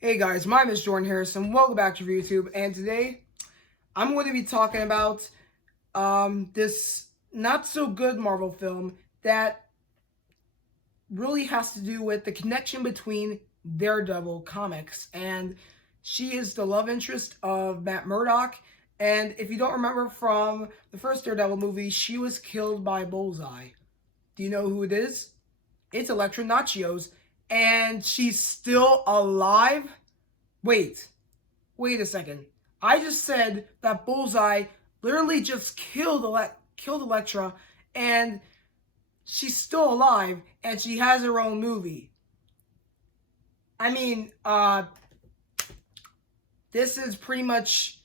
Hey guys, my name is Jordan Harrison. Welcome back to YouTube, and today I'm going to be talking about this not so good Marvel film that really has to do with the connection between Daredevil comics, and she is the love interest of Matt Murdock. And if you don't remember from the first Daredevil movie, she was killed by Bullseye. Do you know who it is? It's Elektra Nachios, and she's still alive. Wait, wait a second. I just said that Bullseye literally just killed Elektra, and she's still alive, and she has her own movie. I mean, this is pretty much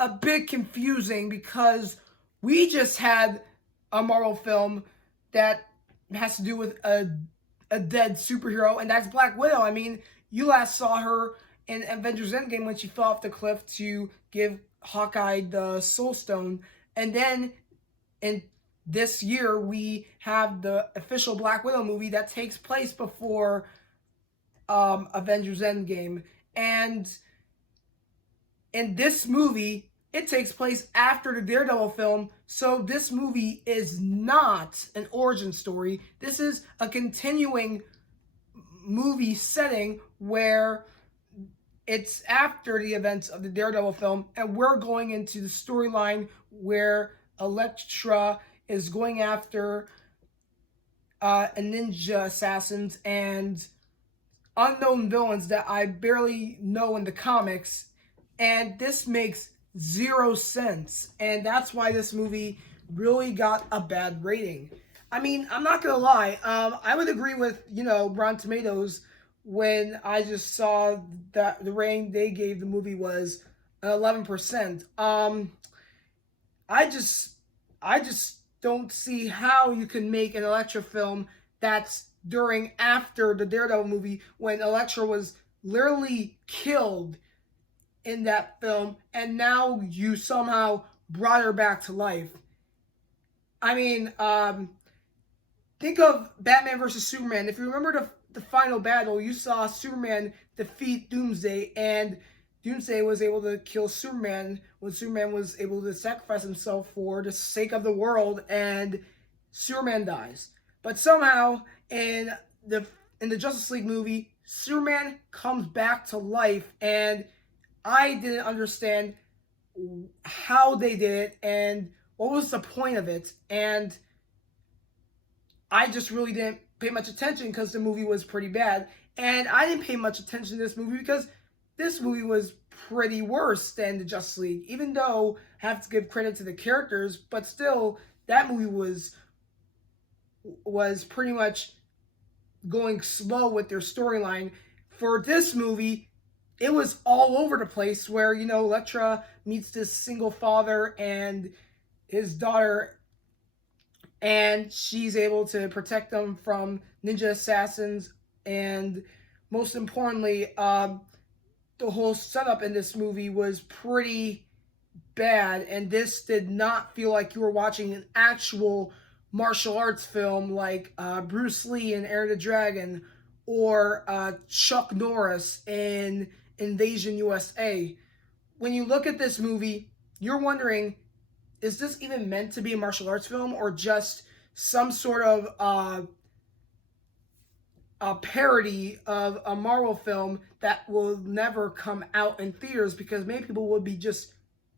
a bit confusing because we just had a Marvel film that has to do with a dead superhero, and that's Black Widow. I mean, you last saw her in Avengers Endgame when she fell off the cliff to give Hawkeye the Soul Stone, and then in this year we have the official Black Widow movie that takes place before Avengers Endgame, and in this movie it takes place after the Daredevil film, so this movie is not an origin story. This is a continuing movie setting where it's after the events of the Daredevil film, and we're going into the storyline where Elektra is going after a ninja assassins and unknown villains that I barely know in the comics, and this makes zero sense, and that's why this movie really got a bad rating. I mean, I'm not gonna lie. I would agree with Rotten Tomatoes when I just saw that the rating they gave the movie was 11%. I just I just don't see how you can make an Elektra film that's during after the Daredevil movie when Elektra was literally killed in that film, and now you somehow brought her back to life. I mean, think of Batman versus Superman. If you remember the final battle, you saw Superman defeat Doomsday, and Doomsday was able to kill Superman when Superman was able to sacrifice himself for the sake of the world, and Superman dies. But somehow the in the Justice League movie, Superman comes back to life, and I didn't understand how they did it and what was the point of it. And I just really didn't pay much attention because the movie was pretty bad. And I didn't pay much attention to this movie because this movie was pretty worse than the Justice League. Even though I have to give credit to the characters, but still, that movie was pretty much going slow with their storyline. For this movie, it was all over the place where, Elektra meets this single father and his daughter, and she's able to protect them from ninja assassins. And most importantly, the whole setup in this movie was pretty bad, and this did not feel like you were watching an actual martial arts film like Bruce Lee in Enter the Dragon or Chuck Norris in Invasion USA. When you look at this movie, you're wondering, is this even meant to be a martial arts film or just some sort of a parody of a Marvel film that will never come out in theaters because many people would be just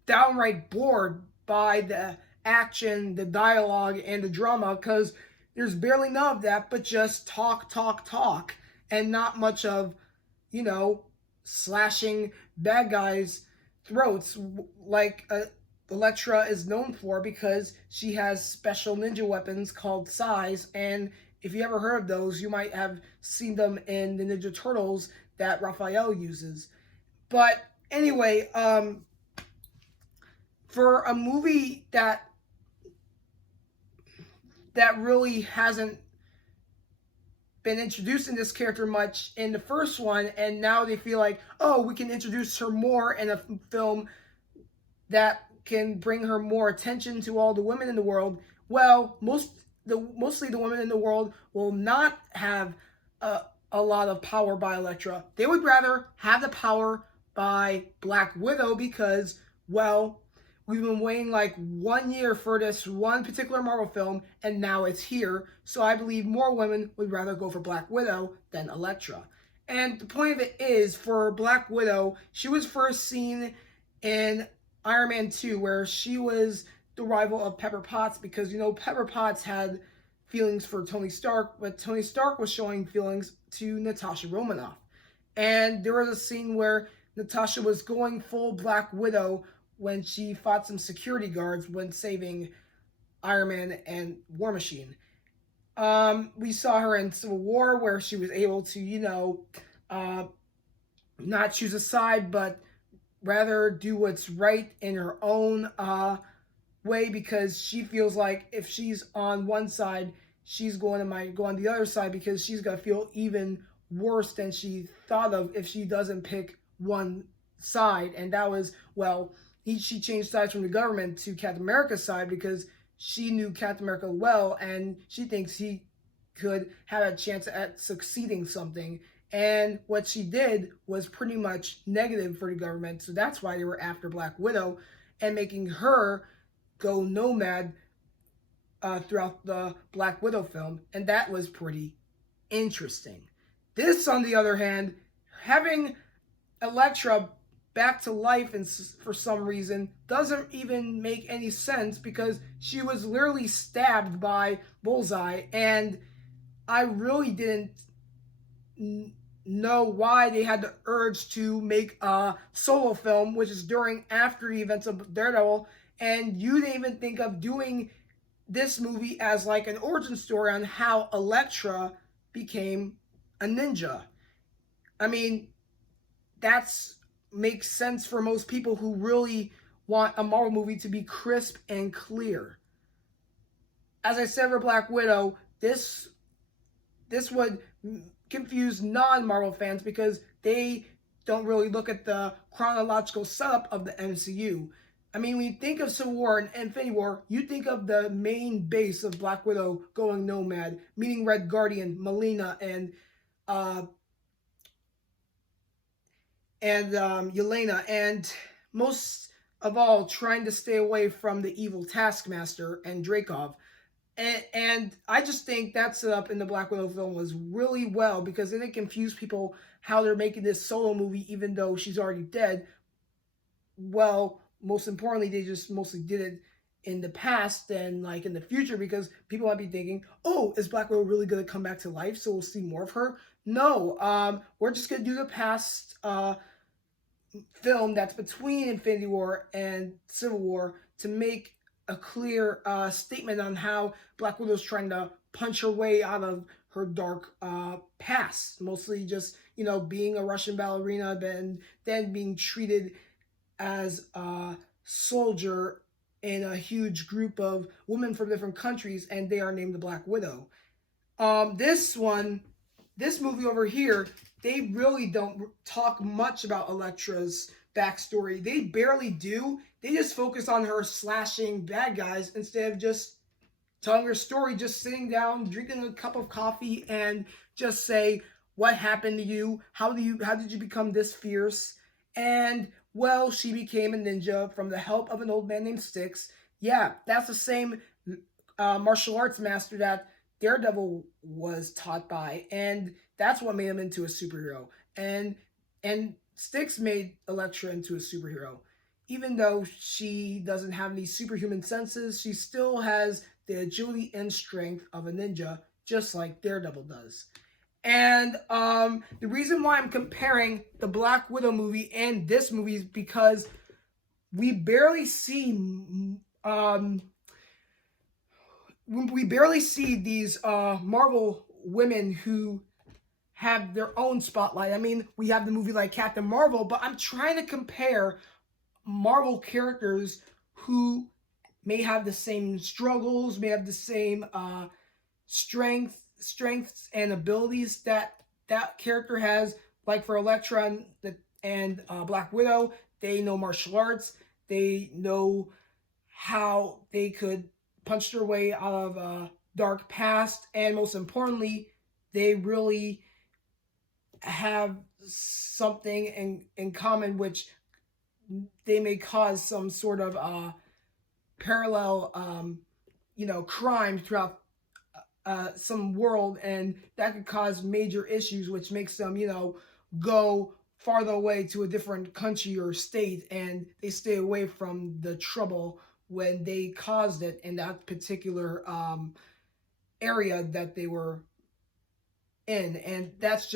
downright bored by the action, the dialogue, and the drama because there's barely none of that but just talk, talk, talk, and not much of, slashing bad guys' throats like Elektra is known for because she has special ninja weapons called Sais, and if you ever heard of those, you might have seen them in the Ninja Turtles that Raphael uses. But anyway, for a movie that really hasn't been introducing this character much in the first one, and now they feel like, oh, we can introduce her more in a film that can bring her more attention to all the women in the world. Well, mostly the women in the world will not have a lot of power by Elektra. They would rather have the power by Black Widow because, well, we've been waiting like 1 year for this one particular Marvel film, and now it's here. So I believe more women would rather go for Black Widow than Elektra. And the point of it is, for Black Widow, she was first seen in Iron Man 2, where she was the rival of Pepper Potts because, Pepper Potts had feelings for Tony Stark, but Tony Stark was showing feelings to Natasha Romanoff. And there was a scene where Natasha was going full Black Widow when she fought some security guards when saving Iron Man and War Machine. We saw her in Civil War where she was able to, not choose a side, but rather do what's right in her own way, because she feels like if she's on one side, she's going to might go on the other side because she's going to feel even worse than she thought of if she doesn't pick one side. And that was, well, she changed sides from the government to Captain America's side because she knew Captain America well, and she thinks he could have a chance at succeeding something. And what she did was pretty much negative for the government. So that's why they were after Black Widow and making her go nomad throughout the Black Widow film. And that was pretty interesting. This, on the other hand, having Elektra back to life and for some reason doesn't even make any sense because she was literally stabbed by Bullseye, and I really didn't know why they had the urge to make a solo film, which is after the events of Daredevil, and you didn't even think of doing this movie as like an origin story on how Elektra became a ninja. I mean, that's makes sense for most people who really want a Marvel movie to be crisp and clear. As I said for Black Widow, this would confuse non-Marvel fans because they don't really look at the chronological setup of the MCU. I mean, when you think of Civil War and Infinity War, you think of the main base of Black Widow going nomad, meeting Red Guardian, Melina, and Yelena, and most of all, trying to stay away from the evil Taskmaster and Dreykov. And I just think that setup in the Black Widow film was really well because then it confused people how they're making this solo movie even though she's already dead. Well, most importantly, they just mostly did it in the past than like in the future because people might be thinking, oh, is Black Widow really going to come back to life so we'll see more of her? No, we're just going to do the past film that's between Infinity War and Civil War to make a clear statement on how Black Widow's trying to punch her way out of her dark past. Mostly just, being a Russian ballerina, then being treated as a soldier in a huge group of women from different countries, and they are named the Black Widow. This movie over here, they really don't talk much about Elektra's backstory. They barely do. They just focus on her slashing bad guys instead of just telling her story, just sitting down, drinking a cup of coffee, and just say, what happened to you? How did you become this fierce? And, well, she became a ninja from the help of an old man named Styx. Yeah, that's the same martial arts master that Daredevil was taught by, and that's what made him into a superhero. And Styx made Elektra into a superhero. Even though she doesn't have any superhuman senses, she still has the agility and strength of a ninja, just like Daredevil does. And the reason why I'm comparing the Black Widow movie and this movie is because we barely see these Marvel women who have their own spotlight. I mean, we have the movie like Captain Marvel, but I'm trying to compare Marvel characters who may have the same struggles, may have the same strengths and abilities that character has. Like for Elektra and Black Widow, they know martial arts. They know how they could punch their way out of a dark past, and most importantly, they really have something in common, which they may cause some sort of parallel, crime throughout some world, and that could cause major issues, which makes them, go farther away to a different country or state, and they stay away from the trouble when they caused it in that particular area that they were in. And that's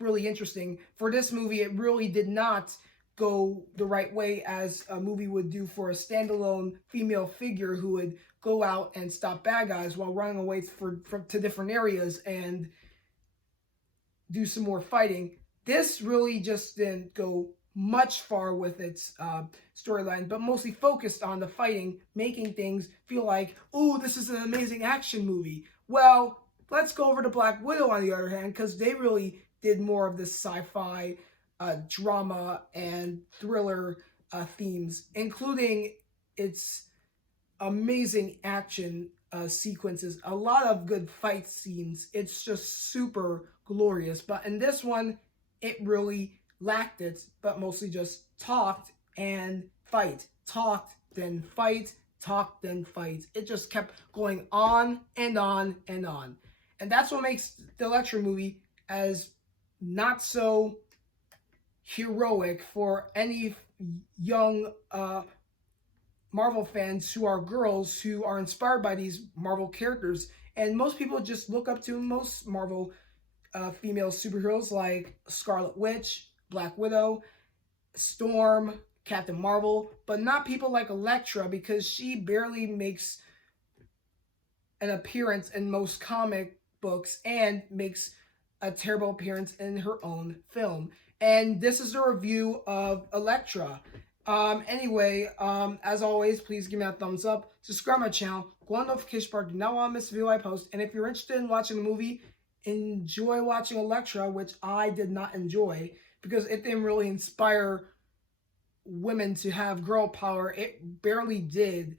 really interesting. For this movie, it really did not go the right way as a movie would do for a standalone female figure who would go out and stop bad guys while running away to different areas and do some more fighting. This really just didn't go much far with its storyline, but mostly focused on the fighting, making things feel like, oh, this is an amazing action movie. Well, let's go over to Black Widow on the other hand, because they really did more of this sci-fi drama and thriller themes, including its amazing action sequences, a lot of good fight scenes. It's just super glorious. But in this one, it really lacked it, but mostly just talked and fight. Talked, then fight, talked, then fight. It just kept going on and on and on. And that's what makes the Elektra movie as not so heroic for any young Marvel fans who are girls who are inspired by these Marvel characters. And most people just look up to most Marvel female superheroes like Scarlet Witch, Black Widow, Storm, Captain Marvel, but not people like Elektra, because she barely makes an appearance in most comic books and makes a terrible appearance in her own film. And this is a review of Elektra. Anyway, as always, please give me a thumbs up, subscribe my channel, go on the notification bar, do not want to miss a video I post, and if you're interested in watching the movie, enjoy watching Elektra, which I did not enjoy, because it didn't really inspire women to have girl power. It barely did.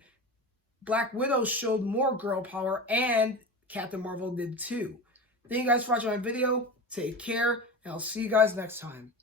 Black Widow showed more girl power, and Captain Marvel did too. Thank you guys for watching my video, take care, and I'll see you guys next time.